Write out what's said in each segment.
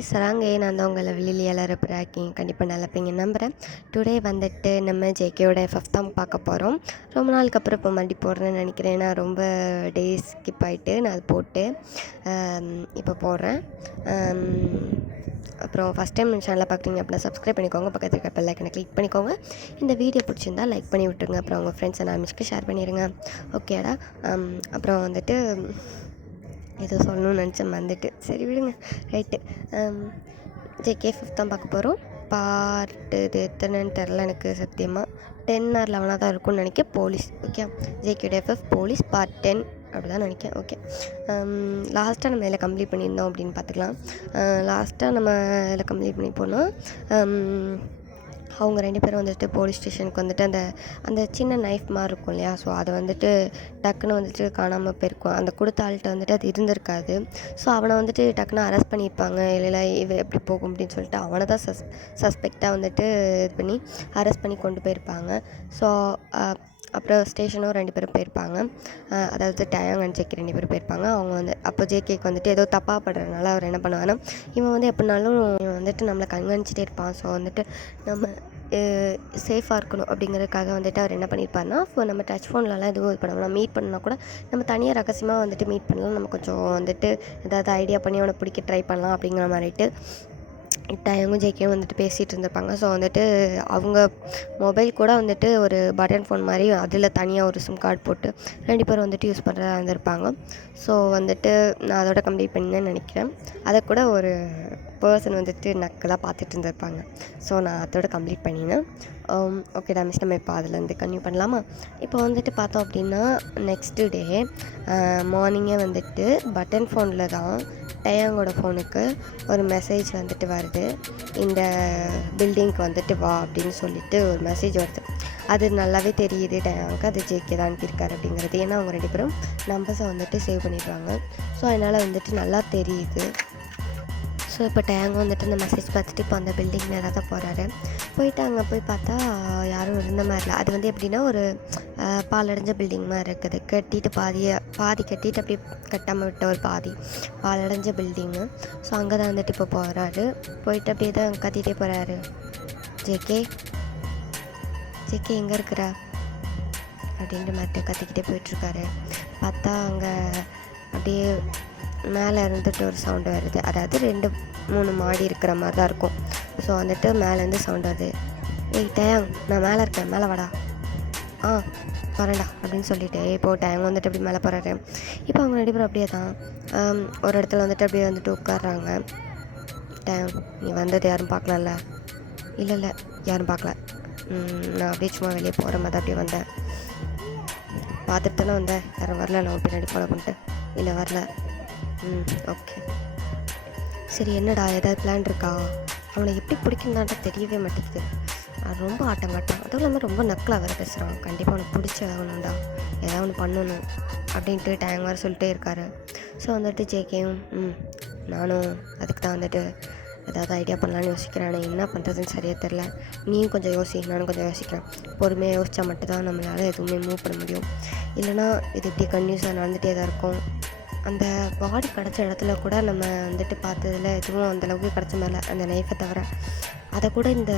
Hi சராங்கே, நான் தான் உங்களை வெளியில் எல்லாரும் இருக்கீங்க. கண்டிப்பாக நல்லா இருப்பீங்கன்னு நம்புகிறேன். டுடே வந்துட்டு நம்ம ஜேகேயோட ஃபிஃப்த் பார்க்க போகிறோம். ரொம்ப நாளுக்கு அப்புறம் இப்போ மறுபடி போடுறேன்னு நினைக்கிறேன். நான் ரொம்ப டேஸ் ஸ்கிப் ஆகிட்டு நான் அது போட்டு இப்போ போடுறேன். அப்புறம் ஃபஸ்ட் டைம் என் சேனலில் பார்க்குறீங்க அப்படின்னா சப்ஸ்கிரைப் பண்ணிக்கோங்க. பக்கத்தில் இருக்க பெல் ஐக்கனை கிளிக் பண்ணிக்கோங்க. இந்த வீடியோ பிடிச்சிருந்தா லைக் பண்ணி விட்டுருங்க. அப்புறம் உங்கள் ஃப்ரெண்ட்ஸ் அண்ட் ஃபேமிலிஸ்க்கு ஷேர் பண்ணிடுங்க. ஓகேடா. அப்புறம் வந்துட்டு ஏதோ சொல்லணும்னு நினச்சேன், வந்துட்டு சரி விடுங்க. ரைட்டு. ஜேகே ஃபிஃப்த் தான் பார்க்க போகிறோம். பார்ட்டு இது எத்தனைன்னு தெரில எனக்கு சத்தியமாக. 10 or 11 தான் இருக்கும்னு நினைக்கிறேன். போலீஸ். ஓகே, ஜேகேடைய ஃபிஃப்த் போலீஸ் பார்ட் 10 அப்படி தான் நினைக்கிறேன். ஓகே, லாஸ்ட்டாக நம்ம இதில் கம்ப்ளீட் பண்ணியிருந்தோம் அப்படின்னு பார்த்துக்கலாம். லாஸ்ட்டாக நம்ம இதில் கம்ப்ளீட் பண்ணி போனோம். அவங்க 2 பேரும் வந்துட்டு போலீஸ் ஸ்டேஷனுக்கு வந்துட்டு அந்த சின்ன நைஃப் மாதிரி இருக்கும் இல்லையா, ஸோ அதை வந்துட்டு டக்குன்னு வந்துட்டு காணாமல் போயிருக்கும். அந்த கொடுத்த ஆள்கிட்ட வந்துட்டு அது இருந்திருக்காது. ஸோ அவனை வந்துட்டு டக்குன்னு அரெஸ்ட் பண்ணியிருப்பாங்க. இல்லை இவ எப்படி போகும் அப்படின்னு சொல்லிட்டு அவனை தான் சஸ்பெக்டாக வந்துட்டு இது பண்ணி அரெஸ்ட் பண்ணி கொண்டு போயிருப்பாங்க. ஸோ அப்புறம் ஸ்டேஷனும் 2 பேரும் போயிருப்பாங்க. அதாவது டயாங் அண்ட் ஜேகே 2 பேரும் போயிருப்பாங்க. அவங்க வந்து அப்போ ஜேகேக்கு வந்துட்டு ஏதோ தப்பாக படுறதுனால அவர் என்ன பண்ணுவாங்கன்னா, இவன் வந்து எப்படினாலும் இவன் வந்துட்டு நம்மளை கண்காணிச்சிட்டே இருப்பான். ஸோ வந்துட்டு நம்ம சேஃபாக இருக்கணும் அப்படிங்கிறதுக்காக வந்துட்டு அவர் என்ன பண்ணியிருப்பாருன்னா, இப்போ நம்ம டச் ஃபோன்லலாம் எதுவும் இது பண்ணலாம், மீட் பண்ணால் கூட நம்ம தனியாக ரகசியமாக வந்துட்டு மீட் பண்ணலாம். நம்ம கொஞ்சம் வந்துட்டு ஏதாவது ஐடியா பண்ணி அவனை பிடிக்க ட்ரை பண்ணலாம் அப்படிங்கிற மாதிரிட்டு டயங்கும் ஜேகேயும் வந்துட்டு பேசிகிட்டு இருந்திருப்பாங்க. ஸோ வந்துட்டு அவங்க மொபைல் கூட வந்துட்டு ஒரு பட்டன் ஃபோன் மாதிரி அதில் தனியாக ஒரு சிம் கார்டு போட்டு 2 பேரும் வந்துட்டு யூஸ் பண்ணுறதா இருந்திருப்பாங்க. ஸோ வந்துட்டு நான் அதோட கம்ப்ளீட் பண்ணினேன்னு நினைக்கிறேன். அதை கூட ஒரு பர்சன் வந்துட்டு நக்கலாக பார்த்துட்டு இருந்திருப்பாங்க. ஸோ நான் அதோட கம்ப்ளீட் பண்ணினேன். ஓகேடா மிஸ், நம்ம இப்போ அதிலேருந்து கன்டினியூ பண்ணலாமா? இப்போ வந்துட்டு பார்த்தோம் அப்படின்னா நெக்ஸ்ட்டு டே மார்னிங்கே வந்துட்டு பட்டன் ஃபோனில் தான் டயாங்கோட ஃபோனுக்கு ஒரு மெசேஜ் வந்துட்டு வருது. இந்த பில்டிங்க்கு வந்துட்டு வா அப்படின்னு சொல்லிட்டு ஒரு மெசேஜ் வருது. அது நல்லாவே தெரியுது டயாங்க்கு அது ஜேகே தான் அனுப்பியிருக்காரு அப்படிங்கிறது. ஏன்னா அவங்க 2 பேரும் நம்பர்ஸை வந்துட்டு சேவ் பண்ணிடுவாங்க. ஸோ அதனால் வந்துட்டு நல்லா தெரியுது. ஸோ இப்போ டயாங்க வந்துட்டு அந்த மெசேஜ் பார்த்துட்டு இப்போ அந்த பில்டிங் நேராக தான் போகிறாரு. போயிட்டு அங்கே போய் பார்த்தா யாரும் இருந்த மாதிரி இல்லை. அது வந்து எப்படின்னா ஒரு பாலடைஞ்ச பில்டிங் மாதிரி இருக்குது. கட்டிட்டு பாதி கட்டிட்டு அப்படியே கட்டாமல் விட்ட ஒரு பாலடைஞ்ச பில்டிங்கு. ஸோ அங்கே தான் வந்துட்டு இப்போ போகிறாரு. போயிட்டு அப்படியே தான் கத்திகிட்டே போகிறாரு. ஜேகே எங்கே இருக்கிற அப்படின்ட்டு மட்டும் கத்திக்கிட்டே போயிட்டுருக்காரு. பார்த்தா அங்கே அப்படியே மேலே இருந்துட்டு ஒரு சவுண்டு வருது. அதாவது 2-3 மாடி இருக்கிற மாதிரி தான் இருக்கும். ஸோ வந்துட்டு மேலேருந்து சவுண்டு வருது. ஏய் டயாங், நான் மேலே இருக்கேன், மேலே வாடா. வரேன்டா அப்படின்னு சொல்லிட்டு இப்போது டயாங் வந்துட்டு அப்படி மேலே போகிறாரு. இப்போ அவங்க 2 பேரும் அப்படியே தான் ஒரு இடத்துல வந்துட்டு அப்படியே வந்துட்டு உட்காடுறாங்க. டயாங், நீ வந்தது யாரும் பார்க்கலாம்ல? இல்லை யாரும் பார்க்கல. நான் அப்படியே சும்மா வெளியே போகிற மாதிரி அப்படியே வந்தேன். பார்த்துட்டு தானே வந்தேன், யாரும் வரல நான் பின்னாடி ஃபாலோ பண்ணிட்டு? இல்லை வரல. ஓகே சரி, என்னடா ஏதாவது பிளான் இருக்கா? அவனை எப்படி பிடிக்குந்தான்ட்டு தெரியவே மாட்டேங்குது. ரொம்ப ஆட்டங்காட்டான். அதுவும் இல்லாமல் ரொம்ப நக்கலாக வேறு பேசுகிறான். கண்டிப்பாக அவனுக்கு பிடிச்ச ஆகணும்டா, ஏதாவது ஒன்று பண்ணணும் அப்படின்ட்டு டேங் வேறு சொல்லிட்டே இருக்காரு. ஸோ வந்துட்டு ஜேகேயும் நானும் அதுக்கு தான் வந்துட்டு ஏதாவது ஐடியா பண்ணலான்னு யோசிக்கிறேன். ஆனால் என்ன பண்ணுறதுன்னு சரியாக தெரில. நீயும் கொஞ்சம் யோசி, நானும் கொஞ்சம் யோசிக்கிறேன். பொறுமையாக யோசித்தா மட்டும்தான் நம்மளால் எதுவுமே மூவ் பண்ண முடியும். இல்லைனா இது இப்படி கன்யூஸாக நடந்துகிட்டே தான் இருக்கும். அந்த பாடி கிடச்ச இடத்துல கூட நம்ம வந்துட்டு பார்த்ததில் எதுவும் அந்தளவுக்கு கிடச்ச மேலே அந்த நைஃபை தவிர அதை கூட இந்த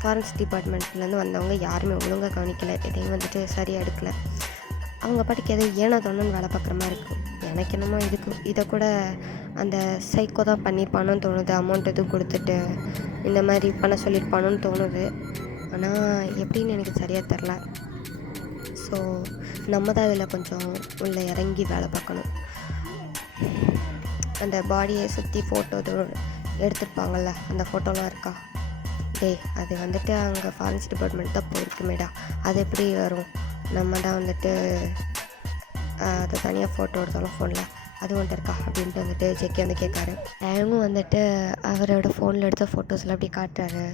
ஃபாரன்சிக் டிபார்ட்மெண்ட்லேருந்து வந்தவங்க யாருமே ஒழுங்காக கவனிக்கலை. எதையும் வந்துட்டு சரியாக எடுக்கலை. அவங்க பாட்டுக்கு எதோ ஏனோதோன்னு வேலை பார்க்குற மாதிரி இருக்கும். எனக்கு என்னமோ இதை கூட அந்த சைக்கோ தான் பண்ணியிருப்பானோன்னு தோணுது. அமௌண்ட் எதுவும் கொடுத்துட்டு இந்த மாதிரி பண்ண சொல்லியிருப்பானோன்னு தோணுது. ஆனால் எப்படின்னு எனக்கு சரியாக தெரில. ஸோ நம்ம தான் இதில் கொஞ்சம் உள்ளே இறங்கி வேலை பார்க்கணும். அந்த பாடியை சுற்றி ஃபோட்டோ எடுத்துருப்பாங்கள்ல, அந்த ஃபோட்டோலாம் இருக்கா? அது வந்துட்டு அங்கே ஃபாரன்சிக் டிபார்ட்மெண்ட் தான் போயிருக்குமேடா, அது எப்படி வரும்? நம்ம தான் வந்துட்டு அதை தனியாக ஃபோட்டோ எடுத்தாலும் ஃபோனில் அது வந்துட்டு இருக்கா அப்படின்ட்டு வந்துட்டு ஜேகே வந்து கேட்காரு. டயங்கும் வந்துட்டு அவரோட ஃபோனில் எடுத்த ஃபோட்டோஸ்லாம் அப்படி காட்டுறாரு.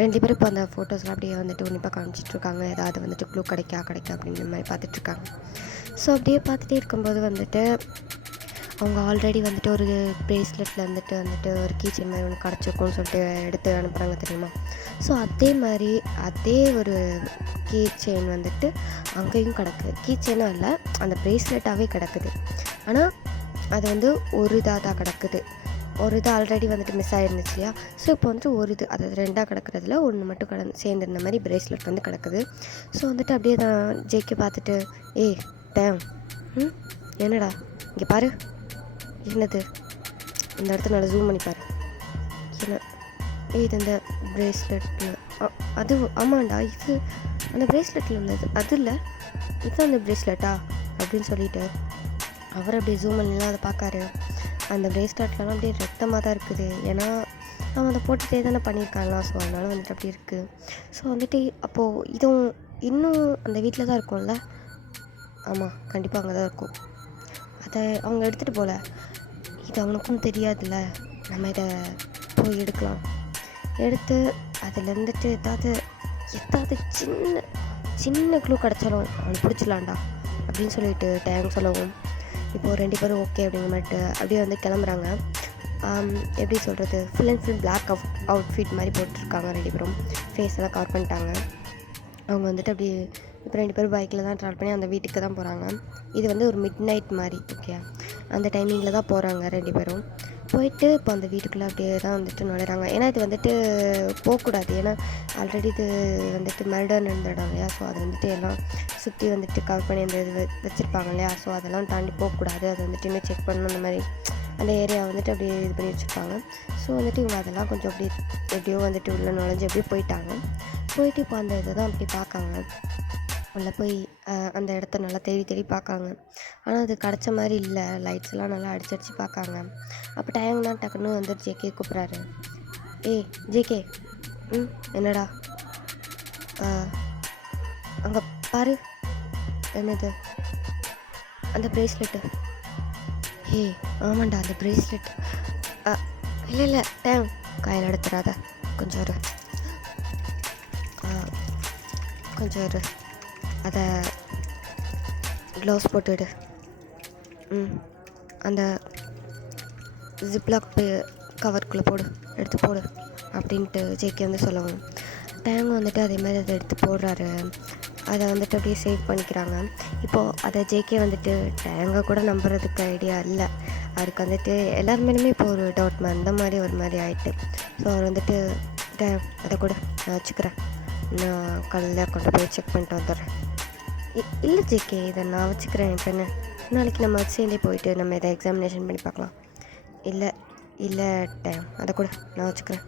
2 பேரும் இப்போ அந்த ஃபோட்டோஸ்லாம் அப்படியே வந்துட்டு உன்னிப்பாக காமிச்சிட்ருக்காங்க. ஏதாவது வந்துட்டு க்ளூ கிடைக்கா அப்படின்ற மாதிரி பார்த்துட்ருக்காங்க. ஸோ அப்படியே பார்த்துட்டே இருக்கும்போது வந்துட்டு அவங்க ஆல்ரெடி வந்துட்டு ஒரு ப்ரேஸ்லெட்டில் வந்துட்டு ஒரு கீ செயின் மாதிரி ஒன்று கிடச்சிருக்கும்னு சொல்லிட்டு எடுத்து அனுப்புகிறாங்க தெரியுமா? ஸோ அதே ஒரு கீ செயின் வந்துட்டு அங்கேயும் கிடக்குது. கீ செயினாக இல்லை, அந்த ப்ரேஸ்லெட்டாகவே கிடக்குது. ஆனால் அது வந்து ஒரு இதாக தான் கிடக்குது. ஒரு இது ஆல்ரெடி வந்துட்டு மிஸ் ஆகிருந்துச்சு இல்லையா. ஸோ இப்போ வந்துட்டு ஒரு இது அதாவது 2ஆக கிடக்கிறதுல ஒன்று மட்டும் சேர்ந்துருந்த மாதிரி பிரேஸ்லெட் வந்து கிடக்குது. ஸோ வந்துட்டு அப்படியே தான் ஜேகே பார்த்துட்டு, ஏய் டேம், என்னடா இங்கே பாரு, என்னது இந்த இடத்துல நல்லா ஜூம் பண்ணி பாரு, என்ன இது இந்த பிரேஸ்லெட்டு, அது ஆமாண்டா இது அந்த பிரேஸ்லெட்டில் இருந்தது, அது இல்லை இதுதான் அந்த பிரேஸ்லெட்டா அப்படின்னு சொல்லிட்டு அவர் அப்படியே ஜூம் பண்ணிலாம் அதை பார்க்காரு. அந்த பிரேஸ்லெட்லாம் அப்படியே ரத்தமாக தான் இருக்குது. ஏன்னா அவன் அதை போட்டுகிட்டே தானே பண்ணியிருக்காங்களா, ஸோ அதனால் வந்துட்டு அப்படி இருக்குது. ஸோ வந்துட்டு அப்போது இதுவும் இன்னும் அந்த வீட்டில் தான் இருக்கும்ல. ஆமாம், கண்டிப்பாக அங்கே தான் இருக்கும். அதை அவங்க எடுத்துகிட்டு போகல, இது அவனுக்கும் தெரியாதுல்ல, நம்ம இதை போய் எடுக்கலாம், எடுத்து அதில் இருந்துட்டு ஏதாவது சின்ன சின்ன க்ளூ கிடச்சாலும் அவனை பிடிச்சிடலாண்டா அப்படின்னு சொல்லிட்டு டேங் சொல்லவும், இப்போது 2 பேரும் ஓகே அப்படிங்கிற மாதிரி அப்படியே வந்து கிளம்புறாங்க. எப்படி சொல்கிறது, full and full black outfit மாதிரி போட்டிருக்காங்க 2 பேரும், ஃபேஸ் எல்லாம் கவர் பண்ணிட்டாங்க. அவங்க வந்துட்டு அப்படி இப்போ 2 பேரும் பைக்கில் தான் ட்ராவல் பண்ணி அந்த வீட்டுக்கு தான் போகிறாங்க. இது வந்து ஒரு மிட் நைட் மாதிரி, ஓகே, அந்த டைமிங்கில் தான் போகிறாங்க 2 பேரும். போயிட்டு இப்போ அந்த வீட்டுக்குள்ளே அப்படியே தான் வந்துட்டு நுழைறாங்க. ஏன்னா இது வந்துட்டு போகக்கூடாது, ஏன்னா ஆல்ரெடி இது வந்துட்டு மர்டர் நடந்த இடம் இல்லையா. ஸோ அது வந்துட்டு எல்லாம் சுற்றி வந்துட்டு கவர் பண்ணி அந்த இது வச்சுருப்பாங்க இல்லையா. ஸோ அதெல்லாம் தாண்டி போகக்கூடாது, அது வந்துட்டு இன்னும் செக் பண்ணணும், அந்த மாதிரி அந்த ஏரியா வந்துட்டு அப்படியே இது பண்ணி வச்சுருப்பாங்க. ஸோ வந்துட்டு இவங்க அதெல்லாம் கொஞ்சம் அப்படி எப்படியோ வந்துட்டு உள்ளே நுழைஞ்சு அப்படியே போயிட்டாங்க. போயிட்டு இப்போ அந்த இதை தான் அப்படி பார்க்காங்க. உள்ளே போய் அந்த இடத்த நல்லா தேடி பார்க்காங்க. ஆனால் அது கிடச்ச மாதிரி இல்லை, லைட்ஸ்லாம் நல்லா அடிச்சு பார்க்காங்க. அப்போ டைம் தான் டக்குன்னு வந்து ஜேகே கூப்பிட்றாரு. ஏய் ஜேகே, என்னடா அங்கே பாரு, என்னது அந்த பிரேஸ்லெட்டு. ஏய் ஆமாண்டா அந்த பிரேஸ்லெட். இல்லை டைம் கையில் எடுத்துடாத, கொஞ்சம் இரு, அதை க்ளவுஸ் போட்டுவிடு, அந்த ஜிப்லாக் கவருக்குள்ளே எடுத்து போடு அப்படின்ட்டு ஜேகே வந்து சொல்லவும், டேங் வந்துட்டு அதேமாதிரி அதை எடுத்து போடுறாரு. அதை வந்துட்டு அப்படியே சேவ் பண்ணிக்கிறாங்க. இப்போது அதை ஜேகே வந்துட்டு டேங்கை கூட நம்புறதுக்கு ஐடியா இல்லை. அவருக்கு வந்துட்டு எல்லாருமேலுமே இப்போ ஒரு டவுட் அந்த மாதிரி ஒரு மாதிரி ஆகிட்டு. ஸோ அவர் வந்துட்டு டேங் அதை கூட நான் வச்சுக்கிறேன், நான் காலையில் கொண்டு போய் செக் பண்ணிட்டு வந்துடுறேன். இல்லை ஜேகே, இதை நான் வச்சுக்கிறேன், இப்போ என்ன நாளைக்கு நம்ம சேர்ந்தே போயிட்டு நம்ம இதை எக்ஸாமினேஷன் பண்ணி பார்க்கலாம். இல்லை டைம் அதை கூட நான் வச்சுக்கிறேன்.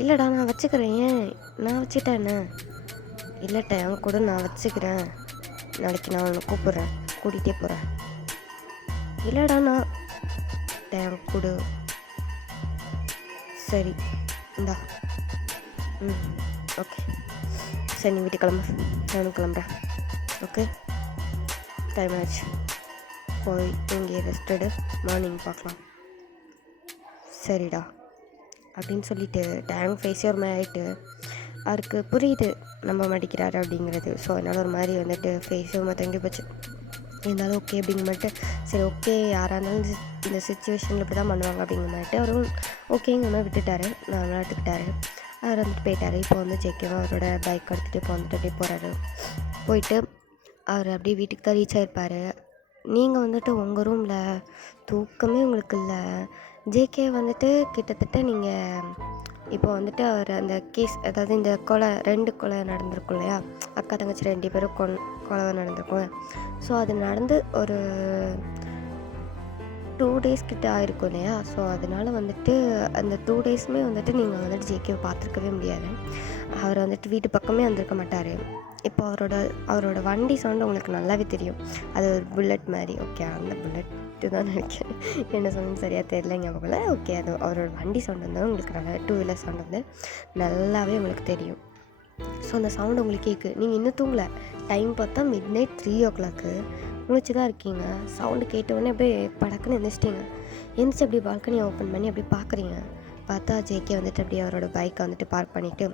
இல்லைடா நான் வச்சுக்கிறேன், ஏன் நான் வச்சுட்டேன் என்ன? இல்லை டைம் கூட நான் வச்சுக்கிறேன், நாளைக்கு நான் உன்னை கூப்பிட்றேன், கூட்டிகிட்டே போகிறேன். இல்லைடா நான் டைம் கொடு, சரி இந்தா, ஓகே சரி நீ வீட்டுக்கு கிளம்பு, நானும் கிளம்புறேன், ஓகே டைம் ஆயிடுச்சு, போய் இங்கே ரெஸ்ட் எடு, மார்னிங் பார்க்கலாம். சரிடா அப்படின்னு சொல்லிட்டு டேங் ஃபேஸே ஒரு மாதிரி ஆகிட்டு, அவருக்கு புரியுது நம்ப மாட்டேங்கிறாரு அப்படிங்கிறது. ஸோ அதனால் ஒரு மாதிரி வந்துட்டு ஃபேஸும் தங்கி போச்சு. இருந்தாலும் ஓகே அப்படிங்கிற மாட்டு, சரி ஓகே யாராக இருந்தாலும் இந்த சுச்சுவேஷனில் இப்படி தான் பண்ணுவாங்க அப்படிங்கிற மாட்டு அவரும் ஓகேங்கிற மாதிரி விட்டுட்டார், நான் விளையாட்டுக்கிட்டாரு. அவர் வந்துட்டு போயிட்டார். இப்போ வந்து ஜேகேவும் அவரோட பைக் எடுத்துகிட்டு இப்போ வந்துட்டு அப்படியே போகிறாரு. போயிட்டு அவர் அப்படியே வீட்டுக்கு தான் ரீச் ஆகிருப்பார். நீங்கள் வந்துட்டு உங்கள் ரூமில் தூக்கமே உங்களுக்கு இல்லை. ஜேகே வந்துட்டு கிட்டத்தட்ட நீங்கள் இப்போ வந்துட்டு அவர் அந்த கேஸ், அதாவது இந்த கொலை 2 கொலை நடந்திருக்கும் இல்லையா, அக்கா தங்கச்சி 2 பேரும் கொலை நடந்திருக்கும். ஸோ அது நடந்து ஒரு 2 டேஸ் கிட்ட ஆயிருக்கும் இல்லையா. ஸோ அதனால் வந்துட்டு அந்த 2 டேஸுமே வந்துட்டு நீங்கள் வந்துட்டு ஜேகேவை பார்த்துருக்கவே முடியாது. அவர் வந்துட்டு வீட்டு பக்கமே வந்திருக்க மாட்டார். இப்போ அவரோட வண்டி சவுண்டு உங்களுக்கு நல்லாவே தெரியும், அது ஒரு புல்லட் மாதிரி. ஓகே அந்த புல்லட்டு தான் நினைக்கிறேன், என்ன சொன்னு சரியாக தெரியல ஞாபகம். ஓகே அது அவரோட வண்டி சவுண்டு வந்து உங்களுக்கு நல்லா 2 வீலர் சவுண்டு வந்து நல்லாவே உங்களுக்கு தெரியும். ஸோ அந்த சவுண்டு உங்களுக்கு கேட்கு. நீங்கள் இன்னும் தூங்கலை, டைம் பார்த்தா மிட் நைட் 3 o'clock முழிச்சு தான் இருக்கீங்க. சவுண்டு கேட்டவுடனே அப்படியே படக்குன்னு எந்திரிச்சிட்டிங்க. எந்திரிச்சு அப்படியே பால்கனியை ஓப்பன் பண்ணி அப்படியே பார்க்குறீங்க. பார்த்தா ஜேகே வந்துட்டு அப்படியே அவரோட பைக்கை வந்துட்டு பார்க் பண்ணிவிட்டு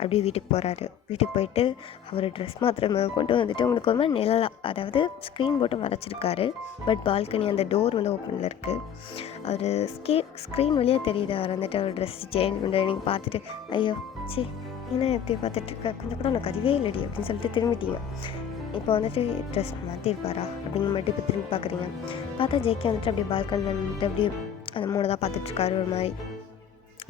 அப்படியே வீட்டுக்கு போகிறாரு. வீட்டுக்கு போயிட்டு அவர் ட்ரெஸ் மாத்திரம் கொண்டு வந்துட்டு உங்களுக்கு ஒரு மாதிரி நிழலாக, அதாவது ஸ்க்ரீன் போட்டு மறைச்சிருக்காரு, பட் பால்கனி அந்த டோர் வந்து ஓப்பனில் இருக்குது. அவர் ஸ்க்ரீன் வழியாக தெரியுது அவர் வந்துட்டு அவர் ட்ரெஸ் சேஞ்ச் பண்ணுறது. நீங்கள் பார்த்துட்டு ஐயோ சரி ஏன்னா எப்படி பார்த்துட்ருக்க, கொஞ்சம் கூட எனக்கு அறிவே இல்லடி அப்படின்னு சொல்லிட்டு திரும்பிட்டீங்க. இப்போ வந்துட்டு ட்ரெஸ் மாற்றிருப்பாரா அப்படிங்கிற மட்டும் இப்போ திரும்பி பார்க்குறீங்க. பார்த்தா ஜேகே வந்துட்டு அப்படியே பால்கனியில் வந்துட்டு அப்படியே அந்த 3 தான் பார்த்துட்ருக்காரு ஒரு மாதிரி.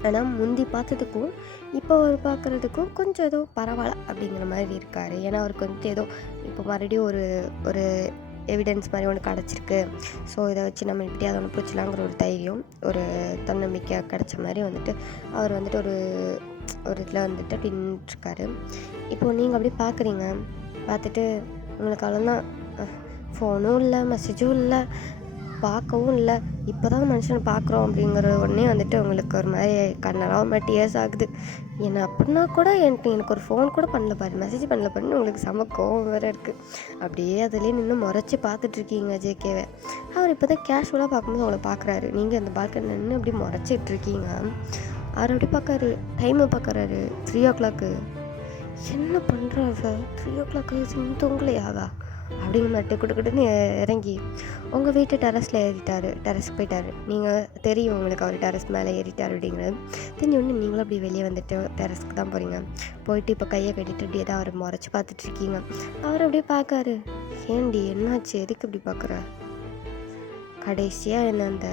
ஆனால் முந்தி பார்த்ததுக்கும் இப்போ அவர் பார்க்குறதுக்கும் கொஞ்சம் ஏதோ பரவாயில்ல அப்படிங்கிற மாதிரி இருக்கார். ஏன்னா அவருக்கு வந்துட்டு ஏதோ இப்போ மறுபடியும் ஒரு ஒரு எவிடன்ஸ் மாதிரி ஒன்று கிடச்சிருக்கு. ஸோ இதை வச்சு நம்ம எப்படியாவது ஒன்று பிடிச்சலாங்கிற ஒரு தைரியம், ஒரு தன்னம்பிக்கை கிடச்ச மாதிரி வந்துட்டு அவர் வந்துட்டு ஒரு இதில் வந்துட்டு பின்னிட்டுருக்காரு. இப்போது நீங்கள் அப்படியே பார்க்குறீங்க, பார்த்துட்டு உங்களுக்கு அவ்வளோதான், ஃபோனும் இல்லை, மெசேஜும் இல்லை, பார்க்கவும் இல்லை, இப்போ தான் மனுஷனை பார்க்குறோம் அப்படிங்கிற உடனே வந்துட்டு உங்களுக்கு ஒரு மாதிரி கண்ணெல்லாம் மாதிரி டியர்ஸ் ஆகுது. என்ன அப்படின்னா கூட எனக்கு ஒரு ஃபோன் கூட பண்ணல பாரு, மெசேஜ் பண்ணல பாருன்னு உங்களுக்கு செம கோவம் வேறு இருக்குது. அப்படியே அதுலேயே நின்று முறைச்சி பார்த்துட்ருக்கீங்க ஜேகேவை. அவர் இப்போ தான் கேஷுவலாக பார்க்கும்போது அவங்கள பார்க்குறாரு. நீங்கள் அந்த பால்கனி நின்று அப்படி முறைச்சிட்ருக்கீங்க. அவர் அப்படி பார்க்காரு, டைமை பார்க்குறாரு, 3 o'clock. என்ன பண்ணுறாரு சார், 3 o'clock தூங்கலையாவா அப்படிங்கிற மாதிரி டக்குன்னு இறங்கி உங்கள் வீட்டு டெரஸ்க்கு போயிட்டார். நீங்கள் தெரியும் உங்களுக்கு அவர் டெரஸ் மேலே ஏறிட்டார் அப்படிங்கிறது தெரிஞ்ச ஒன்று. நீங்களும் அப்படி வெளியே வந்துட்டு டெரஸ்க்கு தான் போகிறீங்க. போயிட்டு இப்போ கையை கட்டிட்டு அப்படியே தான் அவர் முறைச்சி பார்த்துட்ருக்கீங்க. அவர் அப்படியே பார்க்காரு. ஏண்டி என்னாச்சு, எதுக்கு இப்படி பார்க்குற? கடைசியாக என்ன அந்த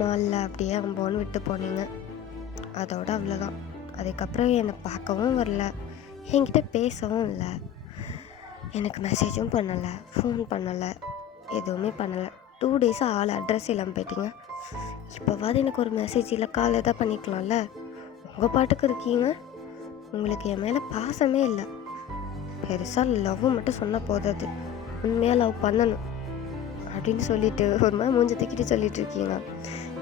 மாலில் அப்படியே அம்போன்னு விட்டு போனீங்க, அதோட அவ்வளோதான். அதுக்கப்புறம் என்னை பார்க்கவும் வரல, என்கிட்ட பேசவும் இல்லை, எனக்கு மெசேஜும் பண்ணலை, ஃபோன் பண்ணலை, எதுவுமே பண்ணலை. 2 days-ஆக ஆள் அட்ரஸ் இல்லாமல் போயிட்டீங்க. இப்போவாது எனக்கு ஒரு மெசேஜ் இல்லை, கால் எதாவது பண்ணிக்கலாம்ல. உங்கள் பாட்டுக்கு இருக்கீங்க. உங்களுக்கு என் மேலே பாசமே இல்லை. பெருசாக லவ் மட்டும் சொன்னால் போதாது, உண்மையாக லவ் பண்ணணும் அப்படின்னு சொல்லிட்டு ஒரு மாதிரி மூஞ்சி தூக்கிட்டு சொல்லிட்டு இருக்கீங்க.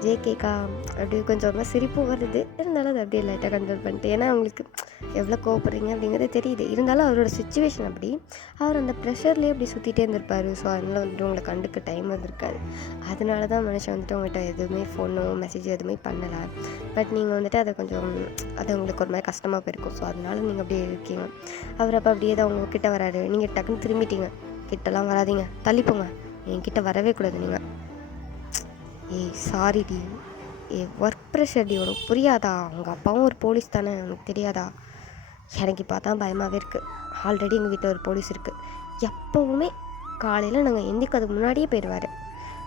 ஜேகேக்கா அப்படி கொஞ்சம் ஒரு மாதிரி சிரிப்பு வருது. இருந்தாலும் அது அப்படியே லைட்டாக கண்ட்ரோல் பண்ணிட்டு, ஏன்னா அவங்களுக்கு எவ்வளோ கோவப்படுறீங்க அப்படிங்கிறது தெரியுது. இருந்தாலும் அவரோட சுச்சுவேஷன் அப்படி, அவர் அந்த ப்ரெஷர்லேயே அப்படி சுற்றிட்டே இருந்திருப்பார். ஸோ அதனால் வந்துட்டு உங்களை கண்டுக்க டைம் வந்திருக்காது. அதனால தான் மனுஷன் வந்துட்டு உங்கள்கிட்ட எதுவுமே ஃபோனோ மெசேஜ் எதுவுமே பண்ணலை. பட் நீங்கள் வந்துட்டு அதை கொஞ்சம் அது உங்களுக்கு ஒரு மாதிரி கஷ்டமாக போயிருக்கும். ஸோ அதனால நீங்கள் அப்படியே இருக்கீங்க. அவர் அப்போ அப்படியே தான் உங்ககிட்ட வராரு. நீங்கள் டக்குன்னு திரும்பிட்டீங்க. கிட்டலாம் வராதிங்க, தள்ளிப்போங்க, என்கிட்ட வரவே கூடாது நீங்கள். ஏய் சாரிடி, ஒர்க் ப்ரெஷர்டி, உனக்கு புரியாதா? அவங்க அப்பாவும் ஒரு போலீஸ் தானே, உனக்கு தெரியாதா? எனக்கு இப்போ தான் பயமாகவே இருக்குது. ஆல்ரெடி எங்கள் வீட்டில் ஒரு போலீஸ் இருக்குது. எப்போவுமே காலையில் நாங்கள் எந்திக்கிறதுக்கு முன்னாடியே போயிடுவார்.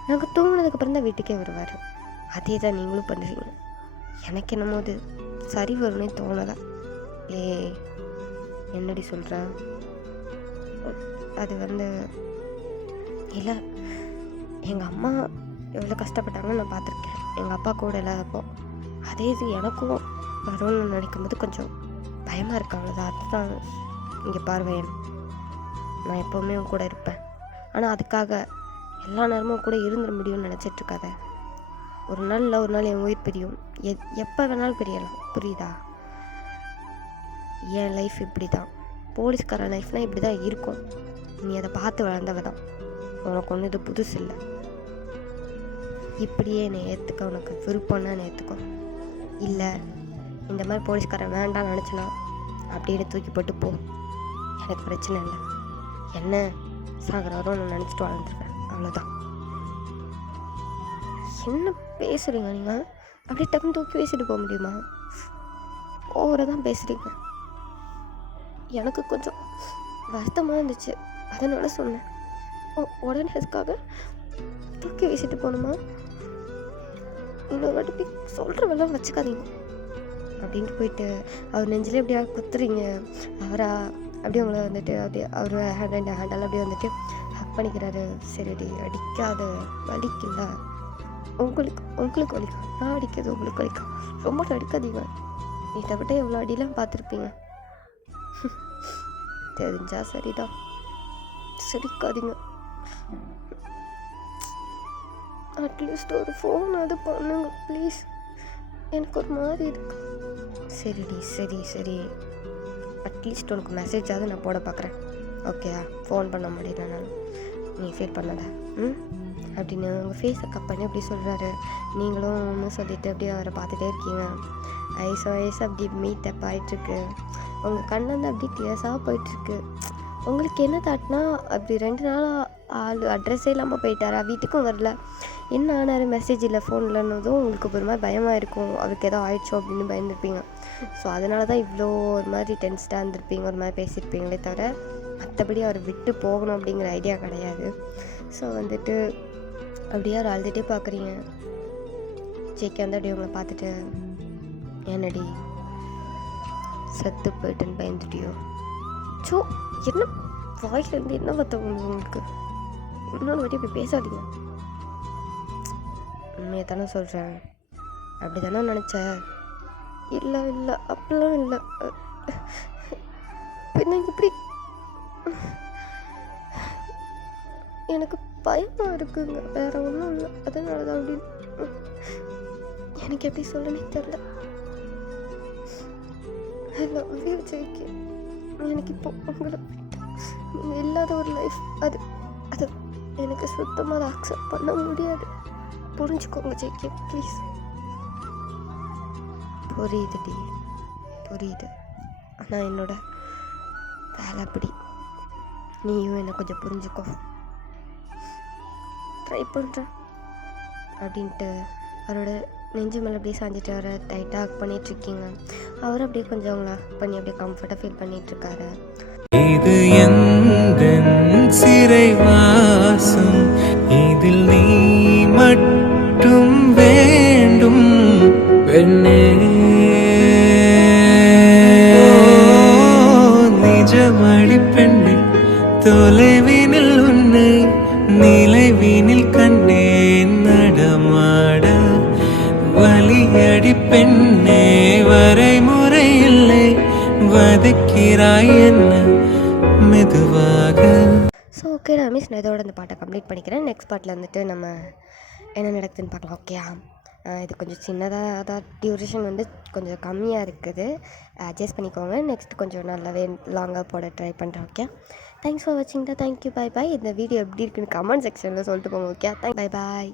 நாங்கள் தூங்கினதுக்கப்புறம் தான் வீட்டுக்கே வருவார். அதே தான் நீங்களும் பண்ணுறீங்க. எனக்கு என்னமோ அது சரி வரும்னே தோணலை. என்னடி சொல்கிறேன்? அது இல்லை, எங்கள் அம்மா எவ்வளோ கஷ்டப்பட்டாங்கன்னு நான் பார்த்துருக்கேன். எங்கள் அப்பா கூட இல்லாதப்போ அதே இது எனக்கும் வரும்னு நினைக்கும் போது கொஞ்சம் பயமாக இருக்கு, அவ்வளோதான். அதுதான் இங்கே பார்வையன். நான் எப்போவுமே உன் கூட இருப்பேன். ஆனால் அதுக்காக எல்லா நேரமும் கூட இருந்துட முடியும்னு நினச்சிட்ருக்காத. ஒரு நாள் இல்லை ஒரு நாள் என் உயிர் பிரியும். எப்போ வேணாலும் பிரியலாம், புரியுதா? என் லைஃப் இப்படி தான், போலீஸ்கார லைஃப்னால் இப்படி தான் இருக்கும். நீ அதை பார்த்து வளர்ந்தவ தான். உனக்கு ஒன்றும் இது புதுசு இல்லை. இப்படியே என்னை ஏற்றுக்க உனக்கு விருப்பம்னா என்னை ஏற்றுக்கோ. இல்லை இந்த மாதிரி போலீஸ்காரன் வேண்டாம்னு நினச்சினா அப்படியே தூக்கி போட்டு போ, எனக்கு பிரச்சனை இல்லை. என்ன சாகிற வரும் நான் நினச்சிட்டு வாழ்ந்துருக்கேன், அவ்வளோதான். என்ன பேசுகிறீங்க நீங்கள்? அப்படியே டக்குன்னு தூக்கி பேசிட்டு போக முடியுமா? ஓவராக தான் பேசுகிறீங்க. எனக்கு கொஞ்சம் வருத்தமாக இருந்துச்சு, அதனால சொன்னேன். உடனே அதுக்காக தூக்கி வீசிட்டு போகணுமா? இன்னொரு வாட்டி சொல்கிற வெள்ளம் வச்சுக்காதீங்க அப்படின்ட்டு போயிட்டு அவர் நெஞ்சிலே அப்படியே குத்துறீங்க. அவரா அப்படியே உங்களை வந்துட்டு அப்படியே அவர் ஹேண்டால் அப்படியே வந்துட்டு ஹக் பண்ணிக்கிறாரு. சரிடி, அடிக்காத, வலிக்கல, உங்களுக்கு வலிக்கும், நான் அடிக்கிறது உங்களுக்கு வலிக்கும், ரொம்ப அடிக்காதீங்க. இதை விட எவ்வளோ அடியெலாம் பார்த்துருப்பீங்க. தெரிஞ்சா சரிதான், சிரிக்காதீங்க. அட்லீஸ்ட் ஒரு ஃபோன் அது பண்ணுங்க ப்ளீஸ், எனக்கு ஒரு மாதிரி இருக்கு. சரிடி, சரி, அட்லீஸ்ட் உனக்கு மெசேஜாவது நான் போட பார்க்குறேன், ஓகேயா? ஃபோன் பண்ண முடியலனாலும் நீ ஃபீல் பண்ணாத அப்படின்னு உங்கள் ஃபேஸை கப் பண்ணி அப்படி சொல்கிறாரு. நீங்களும் ஒன்று சொல்லிவிட்டு அப்படியே அவரை பார்த்துட்டே இருக்கீங்க. ஐஸ் அப்படி மீட் அப் ஆகிட்டுருக்கு. உங்கள் கண்ணு வந்து அப்படி டியர்ஸாக போயிட்டுருக்கு. உங்களுக்கு என்ன தாட்னா, அப்படி 2 நாளாக ஆள் அட்ரஸே இல்லாமல் போயிட்டாரா, வீட்டுக்கும் வரல, என்ன ஆனார், மெசேஜ் இல்லை, ஃபோன் இல்லைன்னதும் உங்களுக்கு ஒரு மாதிரி பயமாக இருக்கும். அவருக்கு ஏதோ ஆயிடுச்சோ அப்படின்னு பயந்துருப்பீங்க. ஸோ அதனால தான் இவ்வளோ ஒரு மாதிரி டென்ஸ்டாக இருந்திருப்பீங்க, ஒரு மாதிரி பேசியிருப்பீங்களே தவிர மற்றபடி அவர் விட்டு போகணும் அப்படிங்கிற ஐடியா கிடையாது. ஸோ வந்துட்டு அப்படியே அவர் அழுதுகிட்டே பார்க்குறீங்க. ஜேகே வந்து அப்படியே உங்களை பார்த்துட்டு, என்னடி செத்து போயிட்டுன்னு பயந்துட்டியோ? ஸோ என்ன வாயிலேருந்து என்ன பார்த்தவங்க உங்களுக்கு? இன்னொரு வாட்டி இப்படி பேசாதீங்க. உண்மையை தானே சொல்கிறேன். அப்படி தானே நினச்சேன். இல்லை இல்லை அப்படிலாம் இல்லை. பின்ன இப்படி எனக்கு பயமாக இருக்குங்க, வேற ஒன்றும் இல்லை. அதனால தான் அப்படின்னு எனக்கு எப்படி சொல்லனே தெரில. I love you JK. எனக்கு இப்போ உங்களை நீங்கள் இல்லாத ஒரு லைஃப் அது அது எனக்கு சுத்தமாக அதை அக்செப்ட் பண்ண முடியாது. புரிஞ்சுக்கோங்க ஜேகே ப்ளீஸ். புரியுதுடி, புரியுது. ஆனால் என்னோட வேலை அப்படி. நீயும் என்னை கொஞ்சம் புரிஞ்சுக்கோ. ட்ரை பண்ணுறேன் அப்படின்ட்டு அவரோட நெஞ்சு மேலே அப்படியே சாஞ்சிட்டு அவரை டைட்டாக ஹக் பண்ணிகிட்ருக்கீங்க. அவர் அப்படியே கொஞ்சம் அவங்கள ஹக் பண்ணி அப்படியே கம்ஃபர்ட்டாக ஃபீல் பண்ணிகிட்ருக்காரு. இது எந்தன் சிறைவாசம், இதில் நீ மட்டும் வேண்டும் பெண்ணே. நிஜமடி பெண்ணே, தொலைவினில் உன்னை நிலைவினில் கண்டேன் நடமாட. வலியடி பெண்ணே, வரைமுறை இல்லை, வதக்கிறாய் என்ன மெதுவாக. ஸோ ஓகே ரமேஷ், நான் இதோட இந்த பாட்டை கம்ப்ளீட் பண்ணிக்கிறேன். நெக்ஸ்ட் பாட்டில் வந்துட்டு நம்ம என்ன நடக்குதுன்னு பார்க்கலாம். ஓகேயா? இது கொஞ்சம் சின்னதாக தான், டியூரேஷன் வந்து கொஞ்சம் கம்மியாக இருக்குது, அட்ஜஸ்ட் பண்ணிக்கோங்க. நெக்ஸ்ட் கொஞ்சம் நல்லாவே லாங்காக போட ட்ரை பண்ணுறேன். ஓகே, தேங்க்ஸ் ஃபார் வாட்சிங் தான். Thank you, bye bye. இந்த வீடியோ எப்படி இருக்குன்னு கமெண்ட் செக்ஷனில் சொல்லிட்டு போங்க. Okay, bye bye.